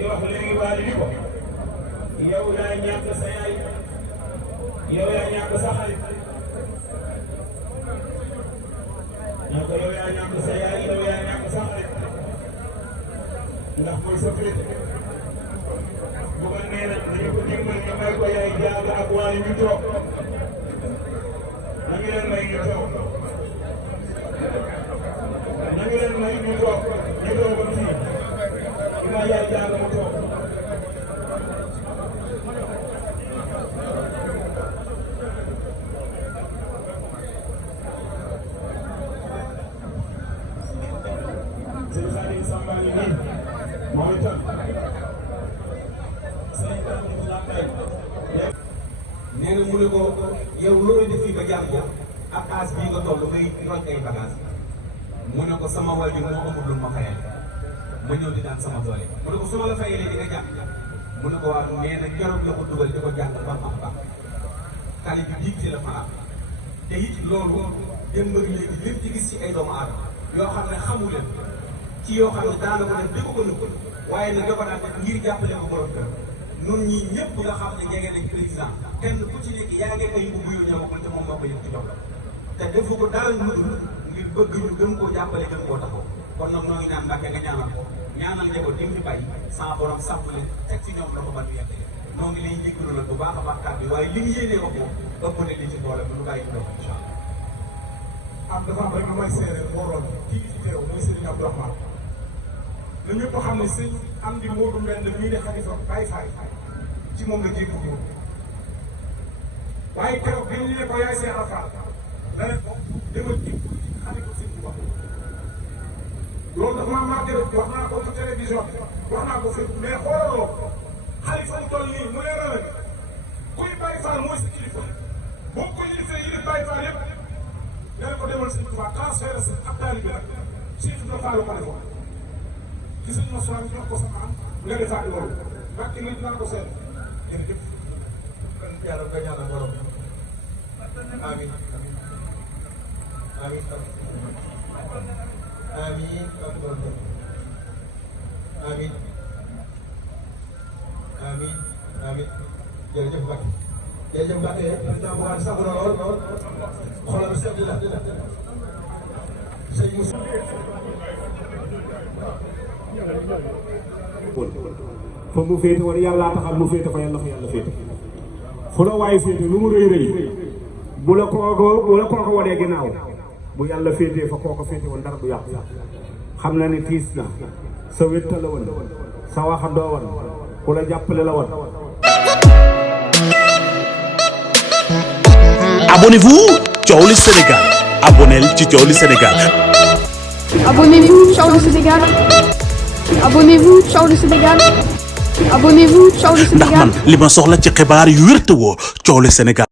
ngi wax léegi waali ni ko yow yaa ñàkk sa yaay yow yaa ñàkk sa xarit ñoo ko yow yaa ñàkk sa yaay yow yaa ñàkk sa xarit ndax mooy sa féete bu ko nee nag dañu ko dimbal nga may ko yaay jaaga ak waali ñu toog na ngi leen may ñu toog na ngi leen may ñu toog ñu toogoon fii ima yaay jaaga mu toog nee na mu ne ko yow loolu def fii ba jàpp ak aas bii nga toll ngay roj ay bagage mu ne ko sama waajur moo amul lu ma fayal ma ñëw di daan sama doole mu ne ko su ma la fayalee di nga jàng mu ne ko waaw nee na keroog la ko dugal di ko jàng ba mu am baax xale bi diig ci la fanaan te it loolu dem ba léegi lépp ci gis ci ay doomu aadama yoo xam ne xamu leen ci yoo xam ne daana ko def di ko nëbb waaye nag da ko daan def ngir jàppale ko borom kër ñun ñii ñëpp nga xam ne jege nañ président kenn ku ci nekk yaa ngi ay mbubb yu ñëw te moom moo ko yëg ci jox la te defu ko dara lu dul ngir bëgg ñu gën koo jàppale gën koo taxaw kon nag noo ngi ñaan Mbàkke nga ñaanal ko ñaanal njaboot yi mu fi bàyyi sama borom sàmm leen teg ci ñoom la ko ba ñu yegg noo ngi lay jégalu nag bu baax a baax kàddu bi waaye li ñu yéenee wax moom ëpp na li ci boole bi lu bàyyi ñu doon incha allah. am dafa am rek lu may seereel mbooloo kii fi teew muy Serigne Abdourahmane na ñëpp xam ne sëñ am di Modou Mbène mii de xalifa Baye Fall ci moom la jéego ñëw waaye keroog bi ñu ne ko yaay Cheikh Fall dana ko demal ji xalifa sëñ bi wax loolu dafa maa marqué rek wax naa ko ci télévision wax naa ko fépp mais xoolaloo xalifa mu toll nii mu leeral la kuy Baye Fall mooy sa kilifa boo ko yilifee yilif Baye Fall yëpp dana ko demal sëñ Tuubaa transféré sa ab taalibe nag Cheikh Ibrahima Fall ko defoon gis nañu ma soxla jox ko sama am nga defaat loolu mbàkk nit naa ko seet jërëjëf kon yàlla nga ñaanal borom amiin amiin amiin amiin amiin amiin jërëjëf Mbacke jërëjëf Mbacke président bu baax sax na lool xolam sedd la sëñ Moussa fa mu féete woon yàllaa taxal mu féete fa yàlla fa yàlla féete fu la waaye féete lu mu rëy rëy bu la kooko wanee ginnaaw bu yàlla féetee fa kooko féete woon dara du yàqu xam na ne tiis na sa wétta la woon sa waxandoo woon ku la jàppale la woon. Abonnez-vous Thiowli Sénégal abonnel ci Thiowli Sénégal. Abonnez-vous Thiowli Sénégal. Abonnez-vous Thiowli Sénégal. Abonnez-vous Thiowli Sénégal. ndax man li ma soxla ci xibaar yu wér te woo Thiowli Sénégal.